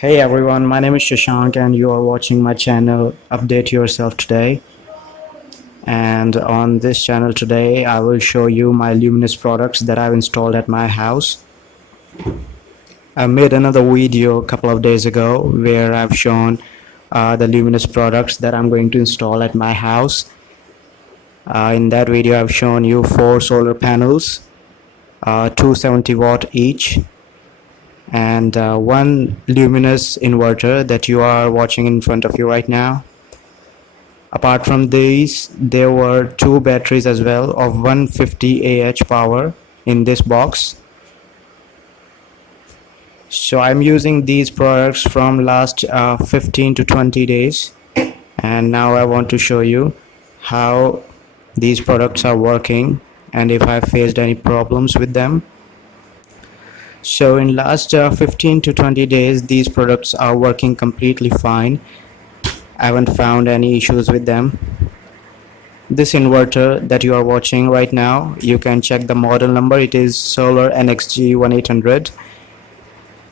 Hey everyone, my name is Shashank and you are watching my channel Update Yourself Today. And on this channel today, I will show you my Luminous products that I've installed at my house. I made another video a couple of days ago where I've shown the Luminous products that I'm going to install at my house. In that video, I've shown you 4 solar panels, 270 watt each, and one luminous inverter that you are watching in front of you right now. Apart from these, there were 2 batteries as well of 150 Ah power in this box. So I'm using these products from last 15 to 20 days, and now I want to show you how these products are working and if I faced any problems with them. So in last 15 to 20 days, these products are working completely fine. I haven't found any issues with them. This inverter that you are watching right now, you can check the model number. It is Solar NXG 1800.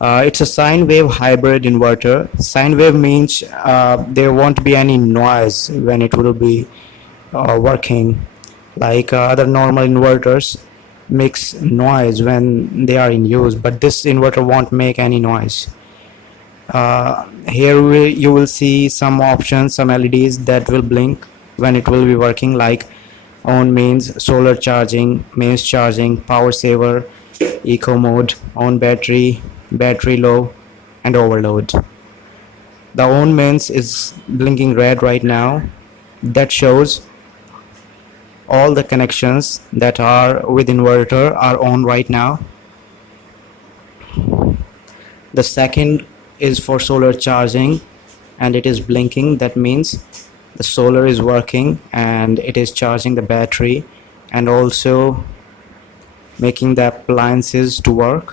It's a sine wave hybrid inverter. Sine wave means there won't be any noise when it will be working, like other normal inverters makes noise when they are in use, but this inverter won't make any noise. Here you will see some options, some LEDs that will blink when it will be working, like on mains, solar charging, mains charging, power saver, eco mode, on battery, battery low, and overload. The on mains is blinking red right now. That shows all the connections that are with inverter are on right now. The second is for solar charging and it is blinking. That means the solar is working and it is charging the battery and also making the appliances to work.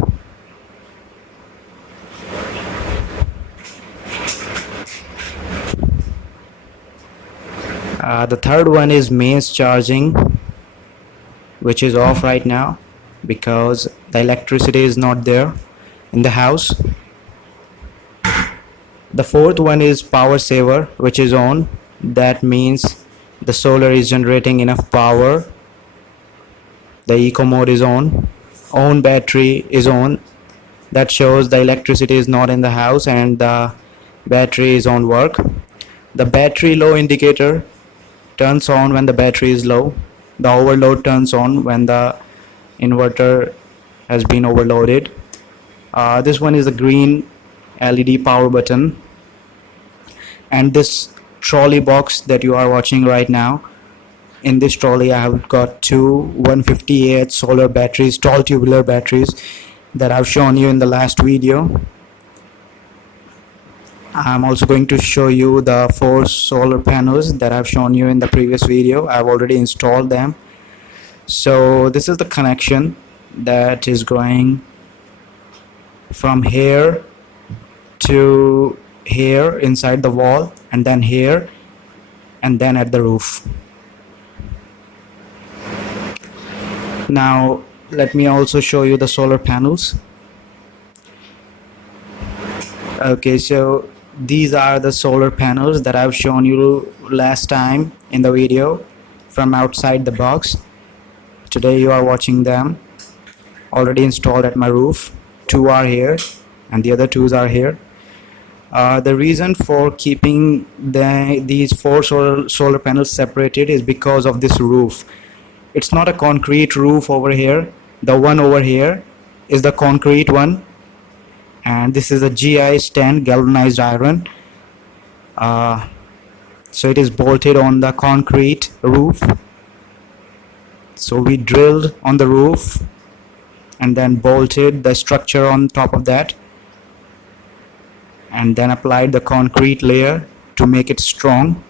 The third one is mains charging, which is off right now because the electricity is not there in the house. The fourth one is power saver, which is on. That means the solar is generating enough power. The eco mode is on. On battery is on. That shows the electricity is not in the house and the battery is on work. The battery low indicator turns on when the battery is low. The overload turns on when the inverter has been overloaded. This one is the green LED power button, and this trolley box that you are watching right now, in this trolley I have got 2 150Ah solar batteries, tall tubular batteries that I've shown you in the last video. I'm also going to show you the 4 solar panels that I've shown you in the previous video. I've already installed them. So this is the connection that is going from here to here inside the wall, and then here, and then at the roof. Now let me also show you the solar panels. Okay, so these are the solar panels that I've shown you last time in the video from outside the box. Today you are watching them already installed at my roof. 2 are here and the other 2s are here. The reason for keeping these 4 solar panels separated is because of this roof. It's not a concrete roof over here. The one over here is the concrete one, and this is a GI stand, galvanized iron. So it is bolted on the concrete roof. So we drilled on the roof and then bolted the structure on top of that, and then applied the concrete layer to make it strong.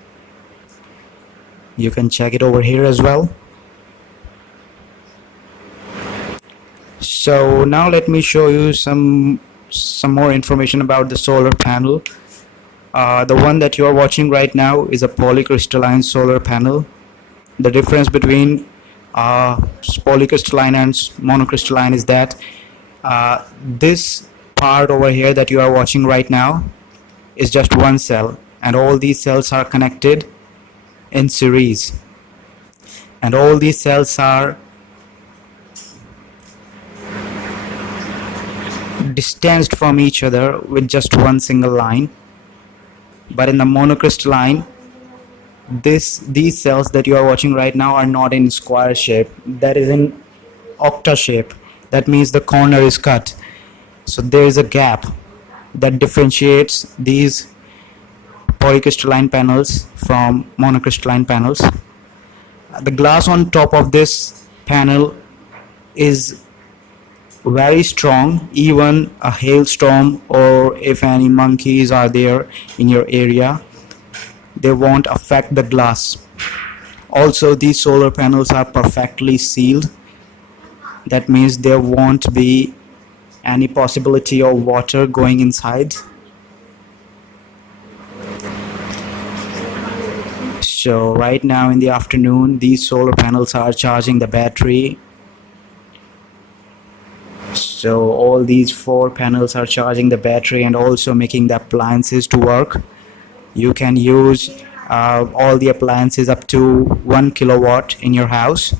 You can check it over here as well. So now let me show you some more information about the solar panel. The one that you are watching right now is a polycrystalline solar panel. The difference between polycrystalline and monocrystalline is that this part over here that you are watching right now is just one cell, and all these cells are connected in series, and all these cells are distanced from each other with just one single line. But in the monocrystalline, these cells that you are watching right now are not in square shape, that is in octa shape. That means the corner is cut, so there is a gap that differentiates these polycrystalline panels from monocrystalline panels. The glass on top of this panel is very strong. Even a hailstorm, or if any monkeys are there in your area, they won't affect the glass. Also, these solar panels are perfectly sealed. That means there won't be any possibility of water going inside. So right now in the afternoon, these solar panels are charging the battery. So all these 4 panels are charging the battery and also making the appliances to work. You can use all the appliances up to 1 kilowatt in your house.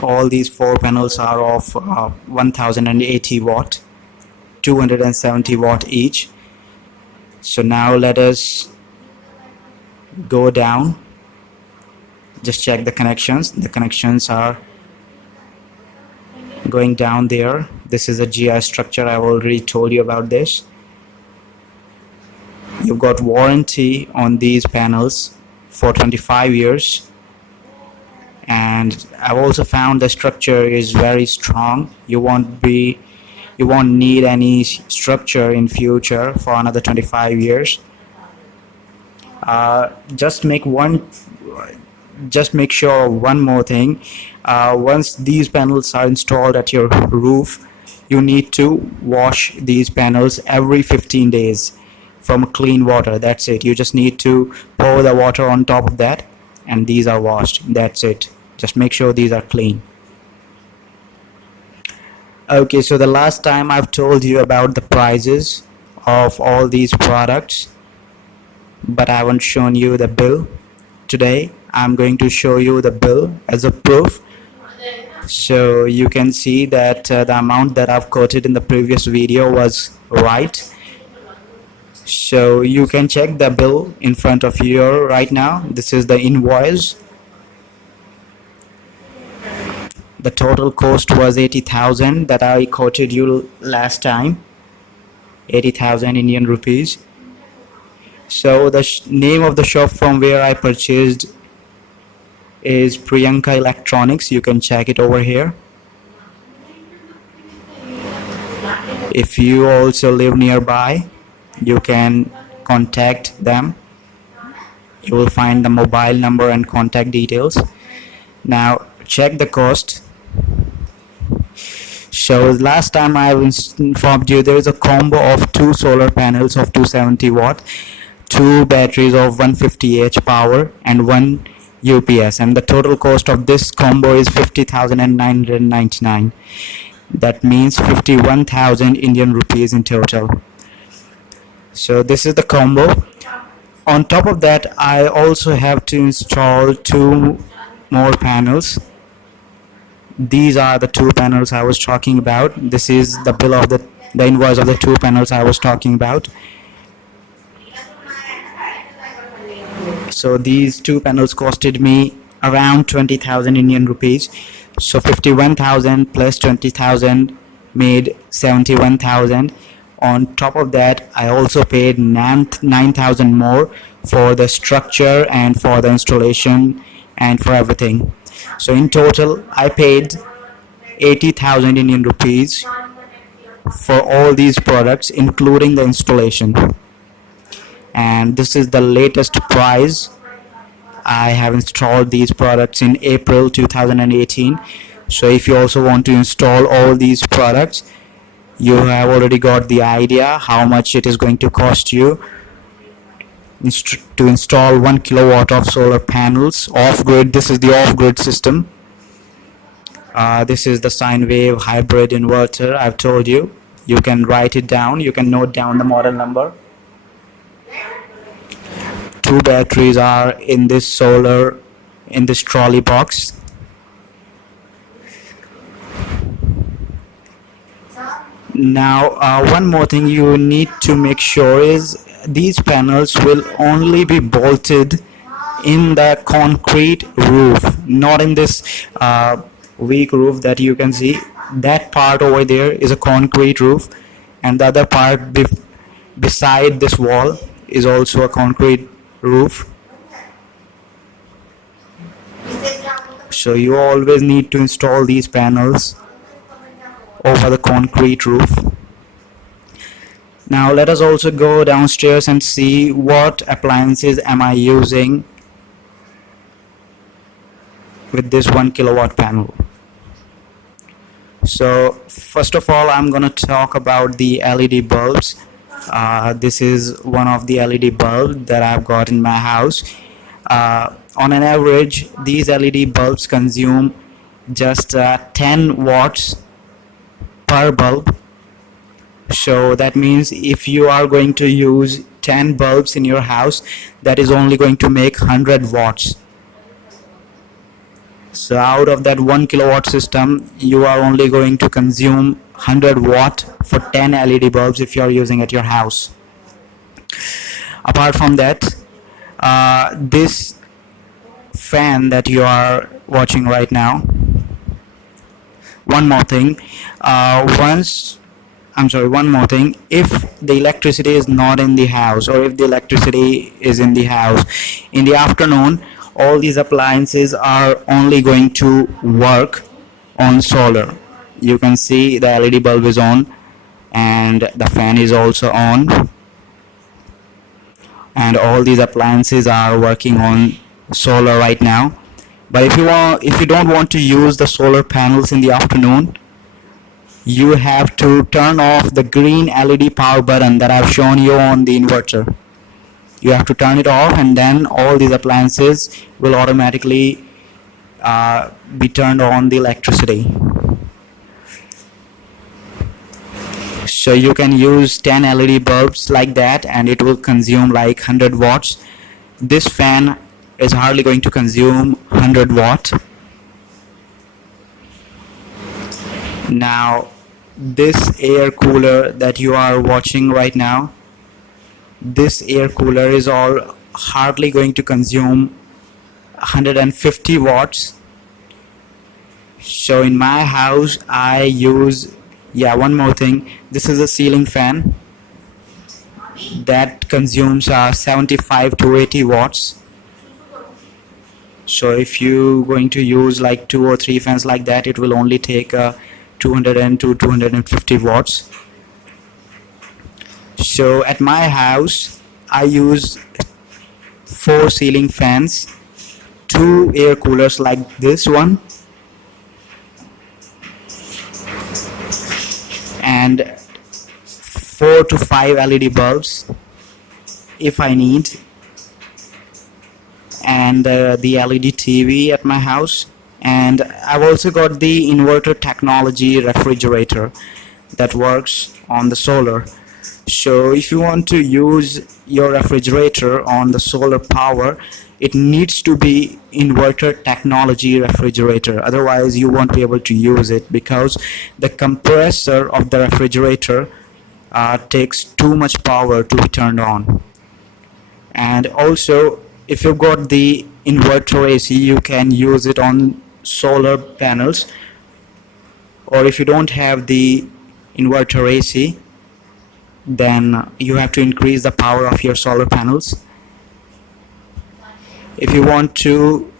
All these 4 panels are of 1080 watt, 270 watt each. So now let us go down. Just check the connections. The connections are going down there. This is a GI structure. I've already told you about this. You've got warranty on these panels for 25 years. And I've also found the structure is very strong. You won't need any structure in future for another 25 years. Just make sure of one more thing. Once these panels are installed at your roof, you need to wash these panels every 15 days from clean water. That's it. You just need to pour the water on top of that, and these are washed. That's it. Just make sure these are clean. Okay, so the last time I've told you about the prices of all these products, but I haven't shown you the bill. Today I'm going to show you the bill as a proof, so you can see that the amount that I've quoted in the previous video was right. So you can check the bill in front of you right now. This is the invoice. The total cost was 80,000 that I quoted you last time, 80,000 Indian rupees. So the name of the shop from where I purchased is Priyanka Electronics. You can check it over here. If you also live nearby, you can contact them. You will find the mobile number and contact details. Now check the cost. So last time I informed you there is a combo of 2 solar panels of 270 watt, 2 batteries of 150H power, and 1 UPS, and the total cost of this combo is 50,999. That means 51,000 Indian rupees in total. So this is the combo. On top of that, I also have to install 2 more panels. These are the 2 panels I was talking about. This is the bill of the invoice of the 2 panels I was talking about. So these 2 panels costed me around 20,000 Indian rupees. So 51,000 plus 20,000 made 71,000. On top of that, I also paid 9,000 more for the structure and for the installation and for everything. So in total, I paid 80,000 Indian rupees for all these products, including the installation. And this is the latest price. I have installed these products in April 2018. So if you also want to install all these products, you have already got the idea how much it is going to cost you to install 1 kilowatt of solar panels off-grid. This is the off-grid system. This is the sine wave hybrid inverter. I've told you. You can write it down. You can note down the model number. Two batteries are in this trolley box. Now, one more thing you need to make sure is these panels will only be bolted in the concrete roof, not in this weak roof that you can see. That part over there is a concrete roof, and the other part beside this wall is also a concrete roof. So you always need to install these panels over the concrete roof. Now let us also go downstairs and see what appliances am I using with this 1 kilowatt panel. So first of all, I'm gonna talk about the LED bulbs. This is one of the LED bulbs that I've got in my house. On an average, these LED bulbs consume just 10 watts per bulb. So that means if you are going to use 10 bulbs in your house, that is only going to make 100 watts. So out of that 1 kilowatt system, you are only going to consume 100 watt for 10 LED bulbs if you are using at your house. Apart from that, this fan that you are watching right now, one more thing, if the electricity is not in the house, or if the electricity is in the house in the afternoon, all these appliances are only going to work on solar. You can see the LED bulb is on and the fan is also on, and all these appliances are working on solar right now. But if you don't want to use the solar panels in the afternoon, you have to turn off the green LED power button that I've shown you on the inverter. You have to turn it off, and then all these appliances will automatically be turned on the electricity. So you can use 10 LED bulbs like that, and it will consume like 100 watts. This fan is hardly going to consume 100 watt. Now this air cooler that you are watching right now, this air cooler is all hardly going to consume 150 watts. So in my house I use, one more thing, this is a ceiling fan that consumes 75 to 80 watts. So if you're going to use like 2 or 3 fans like that, it will only take 200 to 250 watts. So at my house I use 4 ceiling fans, 2 air coolers like this one, and 4 to 5 LED bulbs if I need, and the LED TV at my house. And I've also got the inverter technology refrigerator that works on the solar. So if you want to use your refrigerator on the solar power, it needs to be inverter technology refrigerator, otherwise you won't be able to use it, because the compressor of the refrigerator takes too much power to be turned on. And also, if you've got the inverter AC, you can use it on solar panels. Or if you don't have the inverter AC, then you have to increase the power of your solar panels. If you want to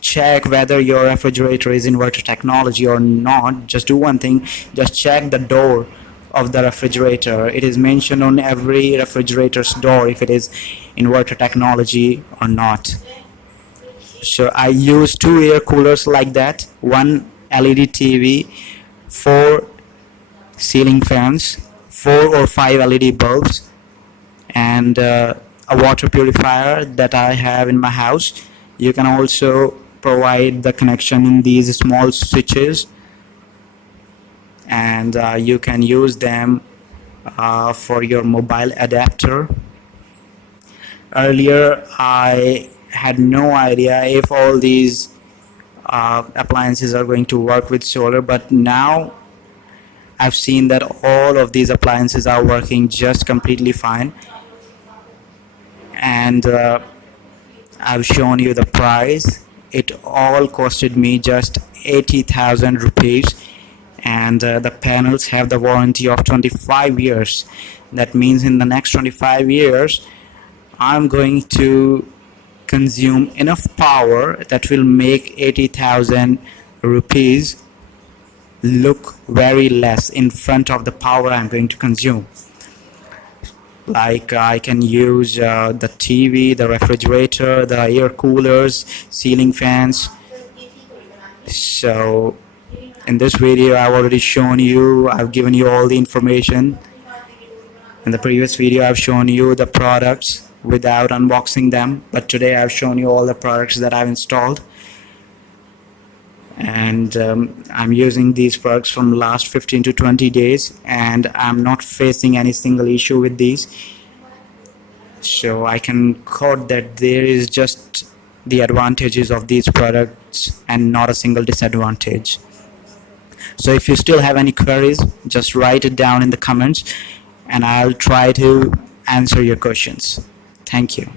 check whether your refrigerator is inverter technology or not, just do one thing, just check the door of the refrigerator. It is mentioned on every refrigerator's door if it is inverter technology or not. So I use 2 air coolers like that, 1 LED TV, 4 ceiling fans, 4 or 5 LED bulbs, and a water purifier that I have in my house. You can also provide the connection in these small switches and you can use them for your mobile adapter. Earlier I had no idea if all these appliances are going to work with solar, but now I've seen that all of these appliances are working just completely fine. And I've shown you the price. It all costed me just 80,000 rupees, and the panels have the warranty of 25 years. That means in the next 25 years I'm going to consume enough power that will make 80,000 rupees look very less in front of the power I'm going to consume. Like I can use the TV, the refrigerator, the air coolers, ceiling fans. So in this video I've already shown you, I've given you all the information. In the previous video I've shown you the products without unboxing them, but today I've shown you all the products that I've installed. And I'm using these products from last 15 to 20 days, and I'm not facing any single issue with these. So I can quote that there is just the advantages of these products and not a single disadvantage. So if you still have any queries, just write it down in the comments and I'll try to answer your questions. Thank you.